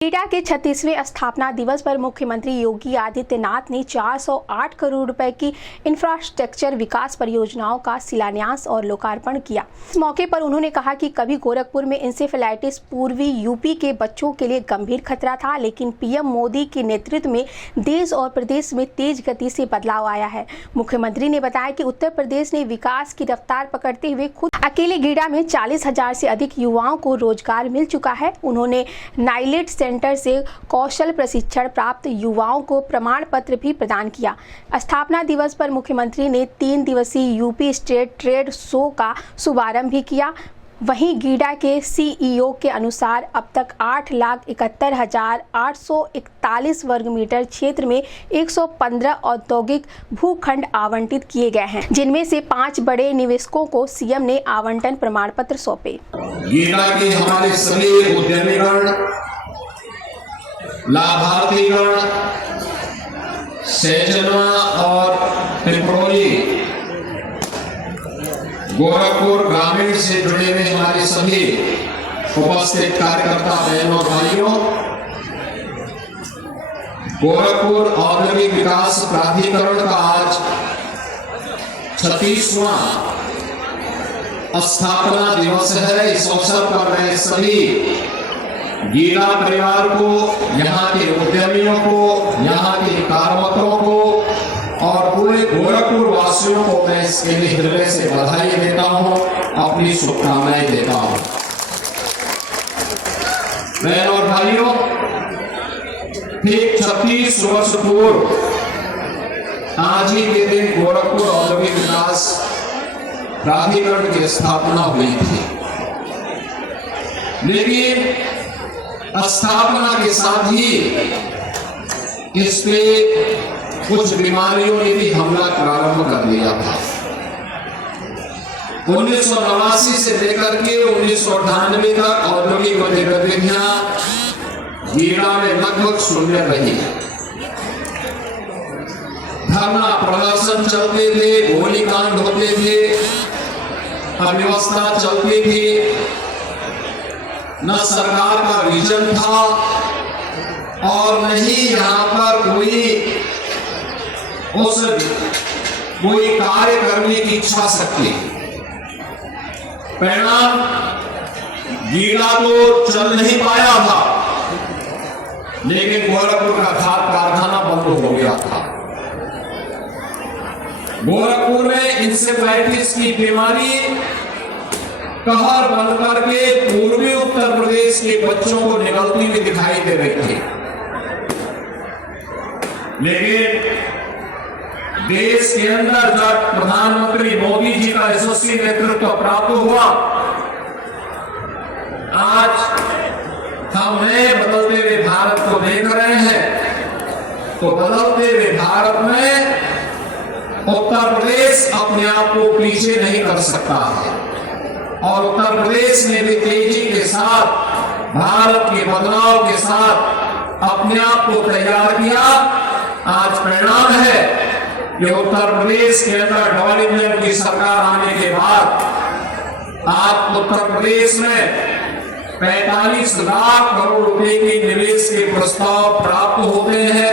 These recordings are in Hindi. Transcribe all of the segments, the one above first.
गीडा के 36वें स्थापना दिवस पर मुख्यमंत्री योगी आदित्यनाथ ने 408 करोड़ रुपए की इंफ्रास्ट्रक्चर विकास परियोजनाओं का शिलान्यास और लोकार्पण किया। इस मौके पर उन्होंने कहा कि कभी गोरखपुर में इंसेफेलाइटिस पूर्वी यूपी के बच्चों के लिए गंभीर खतरा था, लेकिन पीएम मोदी के नेतृत्व में देश और प्रदेश में तेज गति से बदलाव आया है। मुख्यमंत्री ने बताया कि उत्तर प्रदेश ने विकास की रफ्तार पकड़ते हुए खुद अकेले गीडा में 40,000 से अधिक युवाओं को रोजगार मिल चुका है। उन्होंने नाइलेट सेंटर से कौशल प्रशिक्षण प्राप्त युवाओं को प्रमाण पत्र भी प्रदान किया। स्थापना दिवस पर मुख्यमंत्री ने 3 दिवसीय यूपी स्टेट ट्रेड शो का शुभारंभ भी किया। वहीं गीडा के सीईओ के अनुसार अब तक 8,71,841 वर्ग मीटर क्षेत्र में 115 औद्योगिक भूखंड आवंटित किए गए हैं, जिनमें से 5 बड़े निवेशकों को सीएम ने आवंटन प्रमाण पत्र सौंपे। गीडा के हमारे सभी उद्यमीगण, लाभार्थीगण, सैजना और पिपरोली गोरखपुर ग्रामीण से जुड़े हुए हमारे सभी उपस्थित कार्यकर्ता बहनों और भाइयों, गोरखपुर औद्योगिक विकास प्राधिकरण का आज 36वां स्थापना दिवस है। इस अवसर पर मैं सभी गीडा परिवार को, यहाँ के उद्यमियों को, यहाँ के कार्मिकों को और पूरे गोरखपुर वासियों को मैं इसके लिए हृदय से बधाई देता हूँ, अपनी शुभकामनाएं देता हूँ। बहनों और भाइयों, ठीक 36 वर्ष पूर्व आज ही के दिन गोरखपुर औद्योगिक विकास प्राधिकरण की स्थापना हुई थी, लेकिन स्थापना के साथ ही इस पे कुछ बीमारियों ने भी हमला प्रारंभ कर दिया था। 1989 से लेकर के 1998 तक औद्योगिक गतिविधियां गीडा में लगभग शून्य रही। धरना प्रदर्शन चलते थे, गोलीकांड होते थे, अव्यवस्था चलती थी, न सरकार का विजन था और न ही यहाँ पर कोई कार्य करने की इच्छा शक्ति। परिणाम गीडा तो चल नहीं पाया था, लेकिन गोरखपुर का खाद कारखाना बंद हो गया था। गोरखपुर में इंसेफेलाइटिस की बीमारी कहर बनकर के पूर्वी उत्तर प्रदेश के बच्चों को निकलती हुई दिखाई दे रही थी, लेकिन देश के अंदर जब प्रधानमंत्री मोदी जी का यशस्वी नेतृत्व प्राप्त हुआ, आज हम नए बदलते हुए भारत को देख रहे हैं। तो बदलते हुए भारत में उत्तर प्रदेश अपने आप को पीछे नहीं कर सकता है और उत्तर प्रदेश ने भी तेजी के साथ भारत के बदलाव के साथ अपने आप को तैयार किया। आज परिणाम है कि उत्तर प्रदेश के अंदर डबल इंजन की सरकार आने के बाद आज उत्तर प्रदेश में 45 लाख करोड़ रुपए के निवेश के प्रस्ताव प्राप्त होते हैं।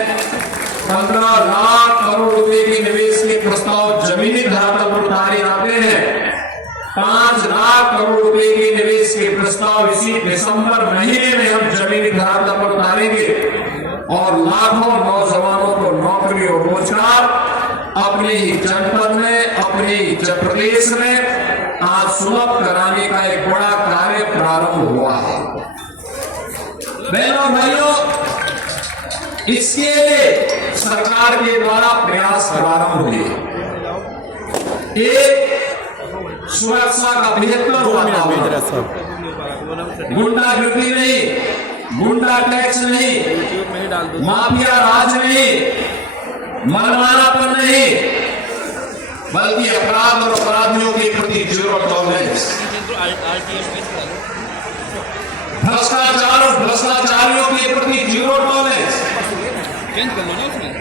15 लाख करोड़ रुपए के निवेश के प्रस्ताव जमीनी धरातल पर उतारे आते हैं। 5 लाख करोड़ रुपए के निवेश के प्रस्ताव इसी दिसंबर महीने में हम जमीनी धरातल पर उतारेंगे और लाखों नौजवानों को नौकरी और रोजगार अपने ही जनपद में, अपने ही प्रदेश में आज सुलभ कराने का एक बड़ा कार्य प्रारंभ हुआ है। बहनों भाइयों, इसके लिए सरकार के द्वारा प्रयास प्रारंभ हुए। एक सुरक्षा का बेहतर वातावरण, गुंडागिर्दी नहीं, गुंडा टैक्स नहीं, माफिया राज नहीं, मनमानापन नहीं, बल्कि अपराध और अपराधियों के प्रति जीरो टॉलरेंस, भ्रष्टाचार और भ्रष्टाचारियों के प्रति जीरो टॉलरेंस,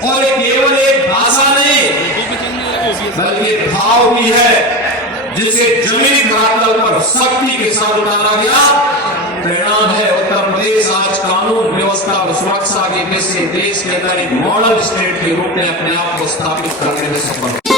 और केवल एक भाषा नहीं बल्कि भाव भी है, जिसे जमीनी धरातल पर सख्ती के साथ उतारा गया। परिणाम है उत्तर प्रदेश प्रदेश आज कानून व्यवस्था और सुरक्षा के दृष्टि से देश के अंदर एक मॉडल स्टेट के रूप में अपने आप को स्थापित करने में सफल